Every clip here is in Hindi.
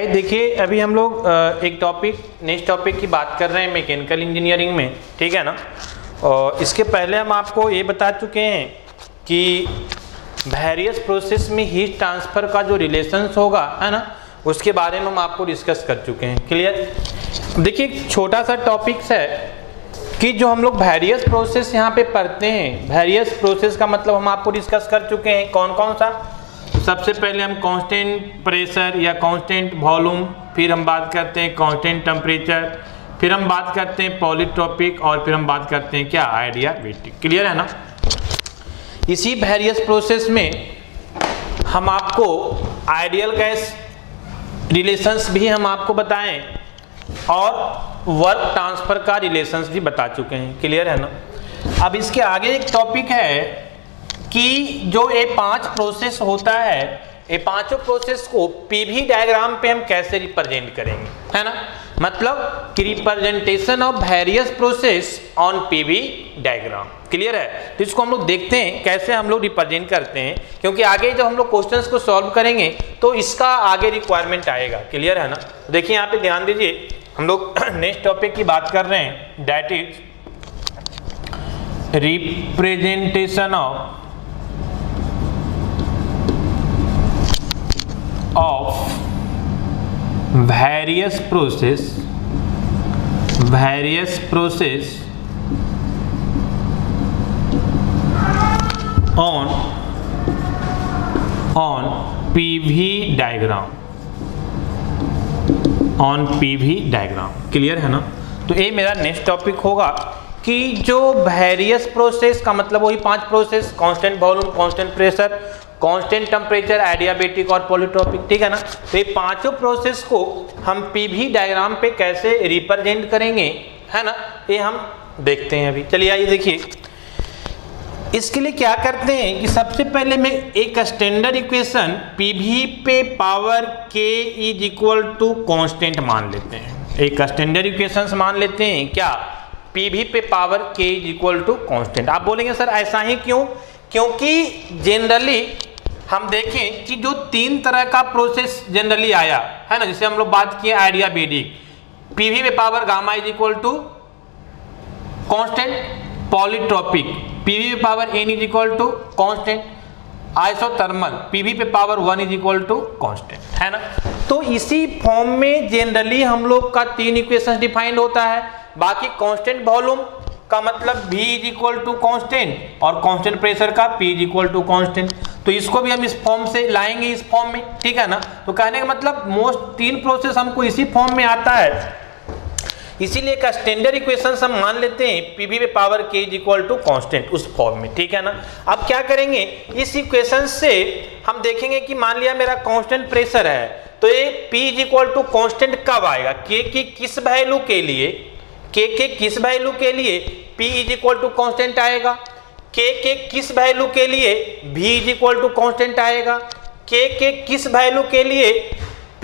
चलिए देखिए, अभी हम लोग एक नेक्स्ट टॉपिक की बात कर रहे हैं मैकेनिकल इंजीनियरिंग में, ठीक है ना। और इसके पहले हम आपको ये बता चुके हैं कि वेरियस प्रोसेस में हीट ट्रांसफ़र का जो रिलेशंस होगा, है ना, उसके बारे में हम आपको डिस्कस कर चुके हैं। क्लियर। देखिए एक छोटा सा टॉपिक्स है कि जो हम लोग वेरियस प्रोसेस यहाँ पे पढ़ते हैं, वेरियस प्रोसेस का मतलब हम आपको डिस्कस कर चुके हैं। कौन कौन सा? सबसे पहले हम कांस्टेंट प्रेशर या कांस्टेंट वॉल्यूम, फिर हम बात करते हैं कांस्टेंट टेम्परेचर, फिर हम बात करते हैं पॉलीट्रॉपिक, और फिर हम बात करते हैं क्या, आइडियाबैटिक। क्लियर है ना। इसी वेरियस प्रोसेस में हम आपको आइडियल गैस रिलेशंस भी हम आपको बताएं और वर्क ट्रांसफर का रिलेशंस भी बता चुके हैं। क्लियर है ना। अब इसके आगे एक टॉपिक है कि जो ये 5 प्रोसेस होता है, ये पांचों प्रोसेस को पीवी डायग्राम पे हम कैसे रिप्रेजेंट करेंगे, है ना। मतलब कि representation of various process on PV diagram. Clear है। तो इसको हम लोग देखते हैं कैसे हम लोग रिप्रेजेंट करते हैं, क्योंकि आगे जब हम लोग क्वेश्चंस को सॉल्व करेंगे तो इसका आगे रिक्वायरमेंट आएगा। क्लियर है ना। देखिए यहाँ पे ध्यान दीजिए, हम लोग नेक्स्ट टॉपिक की बात कर रहे हैं, that is representation of various process on PV diagram. Clear है ना। तो ये मेरा नेक्स्ट टॉपिक होगा कि जो वेरियस प्रोसेस का मतलब वही 5 process, constant volume, constant pressure, constant temperature, adiabatic और पॉलीट्रॉपिक, ठीक है ना। तो ये पांचों प्रोसेस को हम पीवी डायग्राम पे कैसे रिप्रेजेंट करेंगे, है ना, ये हम देखते हैं अभी। चलिए आइए देखिए, इसके लिए क्या करते हैं कि सबसे पहले में एक स्टैंडर्ड इक्वेशन पीवी पे पावर के इज इक्वल टू कांस्टेंट मान लेते हैं। एक स्टैंडर्ड इक्वेशन मान लेते हैं क्या, पीवी पे पावर के इज इक्वल टू कांस्टेंट। आप बोलेंगे सर ऐसा ही क्यों? क्योंकि जनरली हम देखें कि जो 3 तरह का प्रोसेस जनरली आया है ना, जिसे हम लोग बात किए आइडियाबैटिक, पीवी में power gamma is equal to constant, polytropic PV में power N is equal to constant, isothermal PV पे power 1 is equal to constant, है ना। तो इसी फॉर्म में जनरली हम लोग का 3 इक्वेशन डिफाइंड होता है। बाकी कांस्टेंट वॉल्यूम का मतलब V is equal to constant और कांस्टेंट प्रेशर का P is equal to constant. तो इसको भी हम इस फॉर्म से लाएंगे, इस फॉर्म में, ठीक है ना। तो कहने का मतलब मोस्ट 3 प्रोसेस हमको इसी फॉर्म में आता है, इसीलिए एक स्टैंडर्ड इक्वेशन हम मान लेते हैं पीवी में पावर के इज इक्वल टू कांस्टेंट उस फॉर्म में, ठीक है ना। अब क्या करेंगे, इस इक्वेशन से हम देखेंगे कि मान लिया मेरा कांस्टेंट प्रेशर है, तो ये P is equal to constant कब आएगा, के की किस वैल्यू के लिए, के किस वैल्यू के लिए P is equal to constant आएगा, के किस वैल्यू के लिए V is equal to constant आएगा, के किस वैल्यू के लिए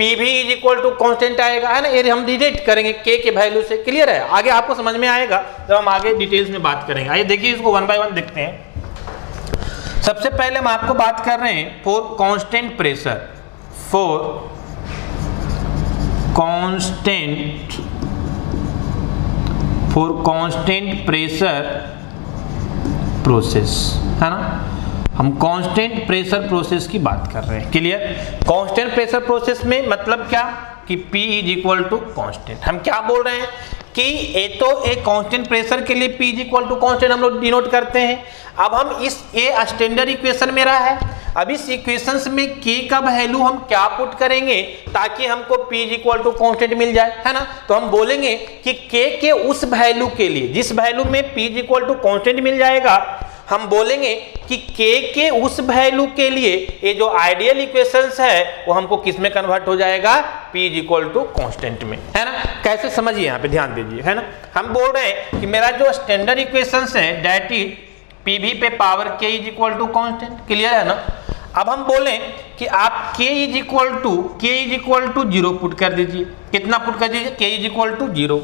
PV is equal to constant आएगा, है ना। ये हम डिरेक्ट करेंगे के वैल्यू से। क्लियर है। आगे आपको समझ में आएगा जब हम आगे डिटेल्स में बात करेंगे। आइए देखिए इसको 1 बाय 1 देखते हैं। सबसे पहले हम आपको बात कर रहे हैं for constant pressure, for constant pressure process, है ना। हम कांस्टेंट प्रेशर प्रोसेस की बात कर रहे हैं। क्लियर। कांस्टेंट प्रेशर प्रोसेस में मतलब क्या कि P is equal to constant. हम क्या बोल रहे हैं कि एक कांस्टेंट प्रेशर के लिए P is equal to constant हम लोग डिनोट करते हैं। अब हम ये स्टैंडर्ड इक्वेशन मेरा है, अब इस इक्वेशन में K का वैल्यू हम क्या पुट करेंगे ताकि हमको P is equal to constant मिल जाए, है ना। तो हम बोलेंगे कि K के उस वैल्यू के लिए जिस वैल्यू में P is equal to constant मिल जाएगा, हम बोलेंगे कि K के उस वैल्यू के लिए ये जो आइडियल इक्वेशंस है वो हमको किस में कन्वर्ट हो जाएगा, P is equal to constant में, है ना। कैसे समझिए, यहाँ पे ध्यान दीजिए, है ना। हम बोल रहे हैं कि मेरा जो स्टैंडर्ड इक्वेशंस है दैट इज पीवी पे power K is equal to constant. Clear है ना। अब हम बोलें कि आप K is equal to 0 put कर दीजिए। कितना पुट कर दीजिए, K इज इक्वल टू 0।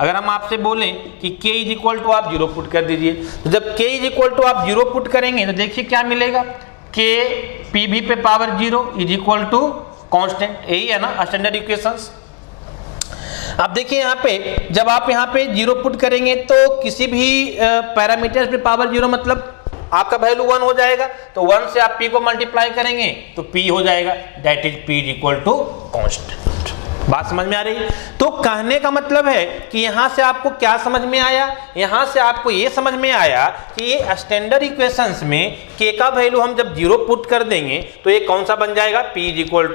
अगर हम आपसे बोलें कि K इज इक्वल टू आप 0 पुट कर दीजिए, तो जब K इज इक्वल टू आप 0 पुट करेंगे तो देखिए क्या मिलेगा, K पीवी पे power 0 is equal to constant, यही है ना स्टैंडर्ड इक्वेशंस। अब देखिए यहाँ पे जब आप यहाँ पे 0 पुट करेंगे तो किसी भी पैरामीटर्स पे पावर 0 मतलब आपका वैल्यू 1 हो जाएगा, तो 1 से आप p को मल्टीप्लाई करेंगे तो p हो जाएगा, that is p is equal to constant. बात समझ में आ रही है? तो कहने का मतलब है कि यहां से आपको क्या समझ में आया, यहां से आपको ये समझ में आया कि ये स्टैंडर्ड इक्वेशंस में k का वैल्यू हम जब 0 पुट कर देंगे तो ये कौन सा बन जाएगा, p is equal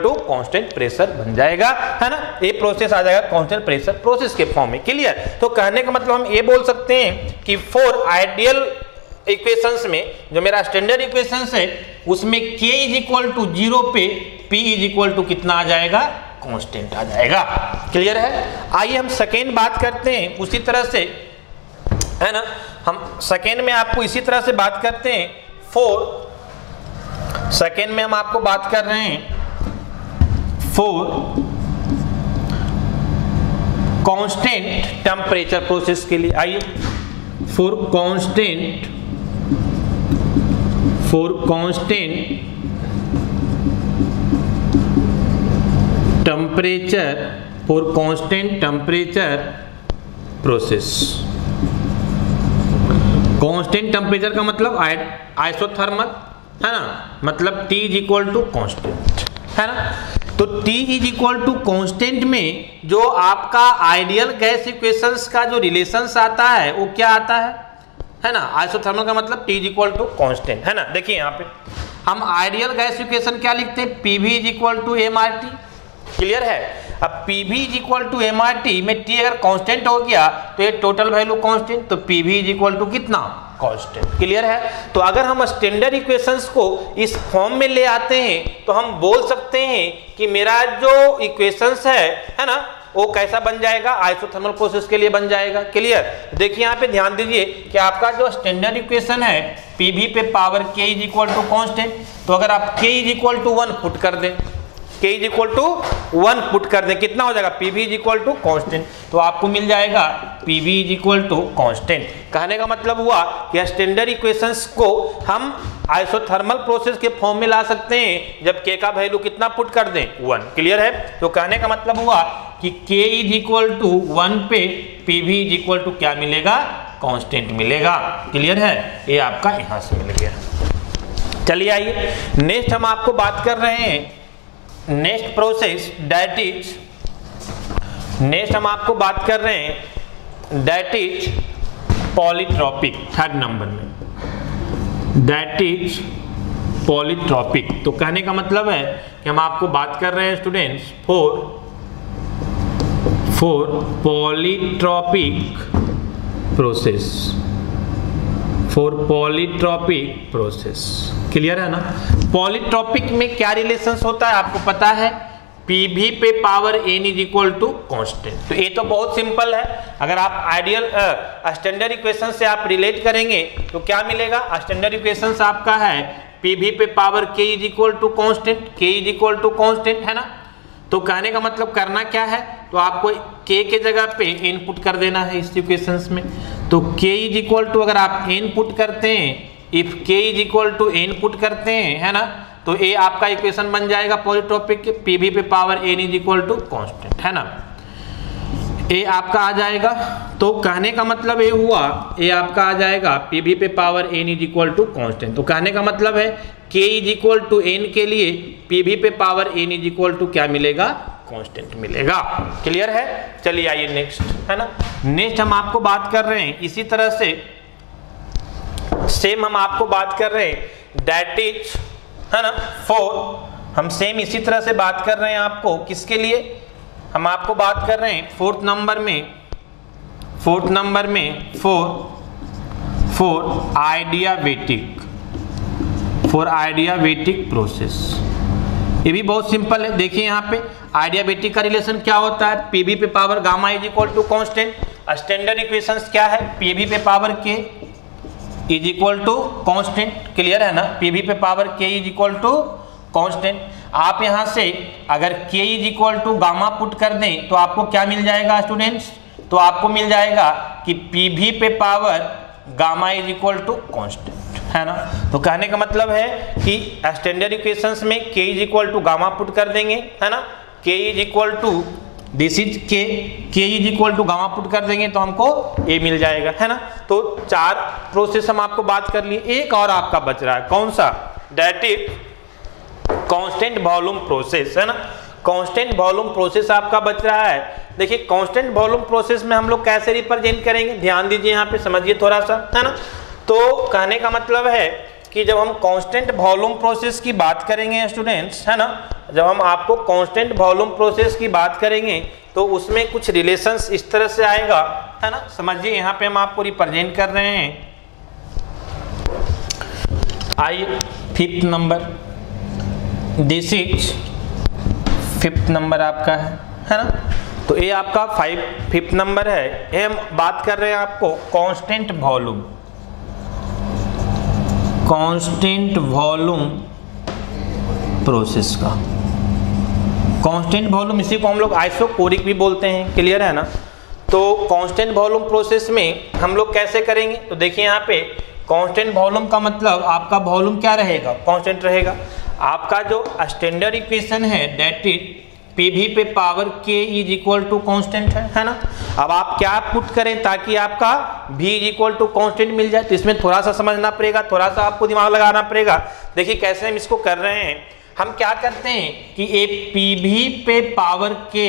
to constant pressure बन जाएगा, है ना। ये प्रोसेस आ जाएगा कांस्टेंट प्रेशर प्रोसेस के फॉर्म में। क्लियर? तो कहने का मतलब हम ये बोल सकते हैं कि फॉर आइडियल इक्वेशंस में जो मेरा स्टैंडर्ड इक्वेशंस है उसमें k इज इक्वल टू 0 पे p इज इक्वल टू कितना आ जाएगा, कांस्टेंट आ जाएगा। क्लियर है? आइए हम सेकेंड बात करते हैं उसी तरह से, है ना। हम सेकेंड में आपको इसी तरह से बात करते हैं। सेकेंड में हम आपको बात कर रहे हैं फॉर कांस्टेंट टेम्परेचर प्रोसेस के लिए। आइए for constant temperature process. Constant temperature का मतलब आइसोथर्मल, है ना, मतलब T is equal to constant, है ना। तो T is equal to constant में जो आपका आइडियल गैस इक्वेशंस का जो रिलेशंस आता है वो क्या आता है ना, आइसोथर्मल का मतलब T is equal to constant, है ना। देखिए यहाँ पे हम आइडियल गैस इक्वेशन क्या लिखते हैं, PV is equal to mRT। Clear है? अब PV is equal to mRT में T अगर कांस्टेंट हो गया तो ये टोटल वैल्यू कांस्टेंट, तो PV इज इक्वल टू कितना, कांस्टेंट। क्लियर है? तो अगर हम स्टैंडर्ड इक्वेशंस को इस फॉर्म में ले आते हैं तो हम बोल सकते हैं कि मेरा जो इक्वेशंस है ना, वो कैसा बन जाएगा, आइसोथर्मल प्रोसेस के लिए बन जाएगा। क्लियर? देखिए यहाँ पे ध्यान दीजिए कि आपका जो स्टैंडर्ड इक्वेशन है PV पे power k is equal to constant, तो अगर आप k is equal to 1 put कर दें, k is equal to 1 put कर दें, कितना हो जाएगा, PV is equal to constant, तो आपको मिल जाएगा PV is equal to constant. कहने का मतलब हुआ कि स्टैंडर्ड इक्वेशंस को हम आइसोथर्मल प्रोसेस के फॉर्म में ला सकते हैं जब k का वैल्यू कितना पुट कर दें, 1। क्लियर है? तो कहने का मतलब हुआ कि k इज इक्वल टू 1 पे PV इज इक्वल टू क्या मिलेगा, कांस्टेंट मिलेगा। क्लियर है? ये आपका यहां से मिल गया। चलिए आइए नेक्स्ट हम आपको बात कर रहे हैं next process that is polytropic. Third number में दैट इज पॉलीट्रॉपिक। तो कहने का मतलब है कि हम आपको बात कर रहे हैं students for polytropic process. Clear है ना? पॉलीट्रॉपिक में क्या रिलेशंस होता है आपको पता है, PV पे power n is equal to constant. तो ये तो बहुत सिंपल है। अगर आप आइडियल स्टैंडर्ड इक्वेशन से आप रिलेट करेंगे तो क्या मिलेगा, स्टैंडर्ड इक्वेशन आपका है PV पे power k is equal to constant, है ना। तो कहने का मतलब करना क्या है, तो आपको k के जगह पे n पुट कर देना है इस इक्वेशंस में। तो k इज इक्वल टू अगर आप n पुट करते हैं, if k is equal to n put करते हैं, है ना, तो ये आपका इक्वेशन बन जाएगा पॉलीट्रॉपिक के, PV पे power n is equal to constant, है ना। ये आपका आ जाएगा। तो कहने का मतलब ये हुआ, ये आपका आ जाएगा PV पे power n is equal to constant. तो कहने का मतलब है k is equal to n के लिए PV पे power n is equal to क्या मिलेगा, कांस्टेंट मिलेगा। क्लियर है? चलिए आइए नेक्स्ट, है ना। नेक्स्ट हम आपको बात कर रहे हैं इसी तरह से सेम हम आपको बात कर रहे हैं दैट इज, है ना, हम सेम इसी तरह से बात कर रहे हैं आपको किसके लिए, हम आपको बात कर रहे हैं फोर्थ नंबर में फॉर आइडियाबेटिक प्रोसेस। ये भी बहुत सिंपल है। देखिए यहाँ पे आइडियाबेटिक का रिलेशन क्या होता है, PV पे power gamma is equal to constant. Standard equations क्या है, PV पे power k is equal to constant. Clear है ना? PV पे power k is equal to constant. आप यहां से अगर k is equal to gamma put कर दें तो आपको क्या मिल जाएगा स्टूडेंट्स, तो आपको मिल जाएगा कि PV पे power gamma is equal to constant, है ना। तो कहने का मतलब है कि स्टैंडर्ड इक्वेशंस में k is equal to gamma put कर देंगे, है ना, k is equal to this is k is equal to gamma put कर देंगे तो हमको a मिल जाएगा, है ना। तो 4 प्रोसेस हम आपको बात कर लिए, एक और आपका बच रहा है, कौन सा, that is constant volume process, है ना। कांस्टेंट वॉल्यूम प्रोसेस आपका बच रहा है। देखिए कांस्टेंट वॉल्यूम प्रोसेस में हम लोग कैसे रिप्रेजेंट करेंगे, ध्यान दीजिए यहाँ पे, समझिए थोड़ा सा, है ना। तो कहने का मतलब है कि जब हम कांस्टेंट वॉल्यूम प्रोसेस की बात करेंगे स्टूडेंट्स, है ना, जब हम आपको कांस्टेंट वॉल्यूम प्रोसेस की बात करेंगे तो उसमें कुछ रिलेशंस इस तरह से आएगा, है ना। समझिए यहाँ पे हम आपको रिप्रेजेंट कर रहे हैं, आइए 5th number, this is 5th number आपका है ना। तो ये आपका 5th नंबर है, ये हम बात कर रहे हैं आपको constant volume, constant volume process का। कांस्टेंट वॉल्यूम इसी को हम लोग आइसोकोरिक भी बोलते हैं, क्लियर है ना। तो कांस्टेंट वॉल्यूम प्रोसेस में हम लोग कैसे करेंगे, तो देखिए यहाँ पे कांस्टेंट वॉल्यूम का मतलब आपका वॉल्यूम क्या रहेगा, कांस्टेंट रहेगा। आपका जो स्टैंडर्ड इक्वेशन है दैट इज पीवी पे power k is equal to constant है ना। अब आप क्या पुट करें ताकि आपका v is equal to constant मिल जाए, तो इसमें थोड़ा सा समझना पड़ेगा, थोड़ा सा आपको दिमाग लगाना पड़ेगा। देखिए कैसे हम इसको कर रहे हैं, हम क्या करते हैं कि ये पीवी पे पावर k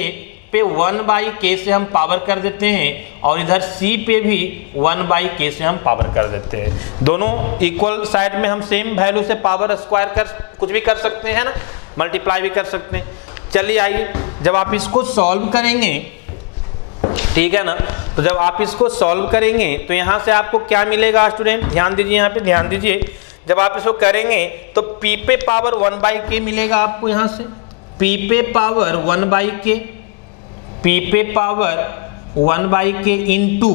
पे 1/k से हम पावर कर देते हैं और इधर c पे भी 1/k से हम पावर कर देते हैं। दोनों इक्वल साइड में हम सेम वैल्यू से पावर स्क्वायर कर कुछ भी कर सकते हैं ना, मल्टीप्लाई भी कर सकते हैं। चलिए आइए, जब आप इसको सॉल्व करेंगे, ठीक है ना, तो जब आप इसको सॉल्व करेंगे तो यहाँ से आपको क्या मिलेगा स्टूडेंट, ध्यान दीजिए, यहाँ पे ध्यान दीजिए। जब आप इसको करेंगे तो p पे पावर 1/k मिलेगा आपको, यहाँ से p पे पावर 1/k, p पे पावर 1/k इंटू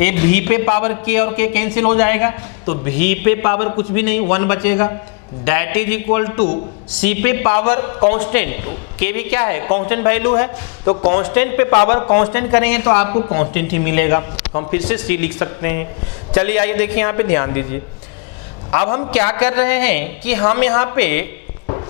ए v पे पावर k और k कैंसिल हो जाएगा, तो v पे पावर कुछ भी नहीं 1 बचेगा, that is equal to c पे पावर कांस्टेंट, k भी क्या है, कांस्टेंट वैल्यू है, तो कांस्टेंट पे पावर कांस्टेंट करेंगे तो आपको कांस्टेंट ही मिलेगा, तो हम फिर से c लिख सकते हैं। चलिए आइए देखिए यहाँ पे ध्यान दीजिए, अब हम क्या कर रहे हैं कि हम यहाँ पे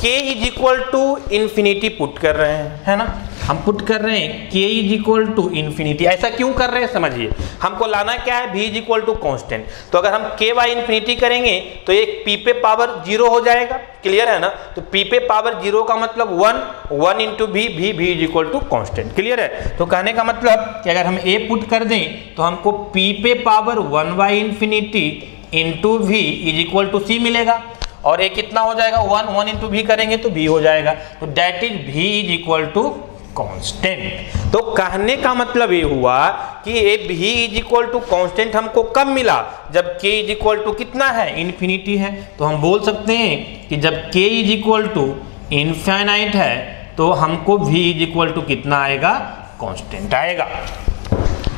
k is equal to infinity put कर रहे हैं, है ना, हम पुट कर रहे हैं k is equal to infinity. ऐसा क्यों कर रहे हैं समझिए, हमको लाना क्या है, v is equal to constant, तो अगर हम k बाई इन्फिनिटी करेंगे तो एक p पे पावर 0 हो जाएगा, क्लियर है ना। तो p पे पावर 0 का मतलब 1 into v is equal to constant, clear है। तो कहने का मतलब कि अगर हम a पुट कर दें तो हमको p पे पावर 1/इन्फिनिटी into v is equal to c मिलेगा, और एक कितना हो जाएगा 1 इंटू v करेंगे तो v हो जाएगा, तो that is v is equal to constant. तो कहने का मतलब ये हुआ कि ये v is equal to constant हमको कब मिला, जब k इज इक्वल टू कितना है, इन्फिनिटी है। तो हम बोल सकते हैं कि जब k is equal to infinite है तो हमको v इज इक्वल टू कितना आएगा, कांस्टेंट आएगा,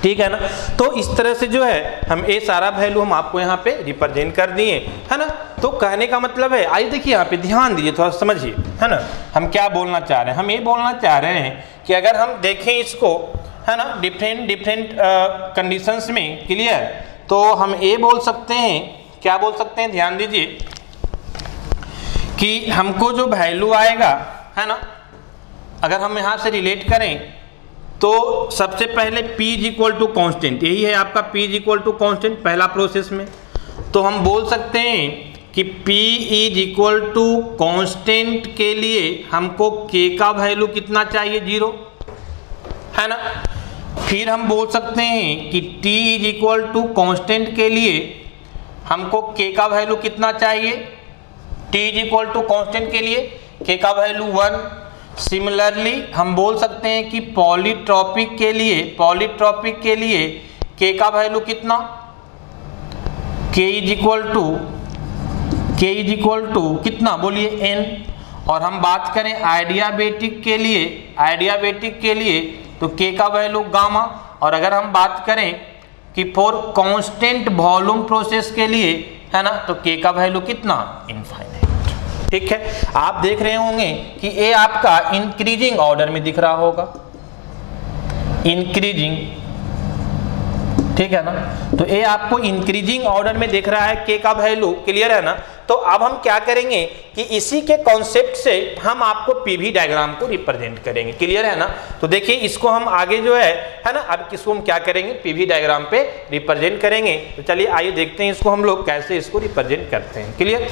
ठीक है ना। तो इस तरह से जो है हम ये सारा वैल्यू हम आपको यहाँ पे रिप्रेजेंट कर दिए, है ना। तो कहने का मतलब है, आइए देखिए यहाँ पे ध्यान दीजिए, थोड़ा समझिए, है ना, हम क्या बोलना चाह रहे हैं। हम ये बोलना चाह रहे हैं कि अगर हम देखें इसको, है ना, डिफरेंट कंडीशंस में, क्लियर, तो हम ये बोल सकते हैं, क्या बोल सकते हैं, ध्यान दीजिए कि हमको जो वैल्यू आएगा, है ना, अगर हम यहाँ से रिलेट करें तो सबसे पहले p is equal to constant, यही है आपका p is equal to constant पहला प्रोसेस में, तो हम बोल सकते हैं कि p is equal to constant के लिए हमको k का वैल्यू कितना चाहिए, 0, है ना। फिर हम बोल सकते हैं कि t is equal to constant के लिए हमको k का वैल्यू कितना चाहिए, t is equal to constant के लिए k का वैल्यू 1। सिमिलरली हम बोल सकते हैं कि पॉलीट्रॉपिक के लिए k का वैल्यू कितना, k इज इक्वल टू कितना बोलिए n। और हम बात करें आइडियाबेटिक के लिए तो k का वैल्यू गामा। और अगर हम बात करें कि फॉर कांस्टेंट वॉल्यूम प्रोसेस के लिए, है ना, तो k का वैल्यू कितना, इनफाइनाइट, ठीक है। आप देख रहे होंगे कि ये आपका इंक्रीजिंग ऑर्डर में दिख रहा होगा, इंक्रीजिंग, ठीक है ना। तो ये आपको इंक्रीजिंग ऑर्डर में दिख रहा है के का वैल्यू, क्लियर है ना। तो अब हम क्या करेंगे कि इसी के कॉन्सेप्ट से हम आपको पीवी डायग्राम को रिप्रेजेंट करेंगे, क्लियर है ना। तो देखिए इसको हम आगे जो है ना, अब किसको हम क्या करेंगे, पीवी डायग्राम पे रिप्रेजेंट करेंगे। तो चलिए आइए देखते हैं इसको हम लोग कैसे इसको रिप्रेजेंट करते हैं, क्लियर।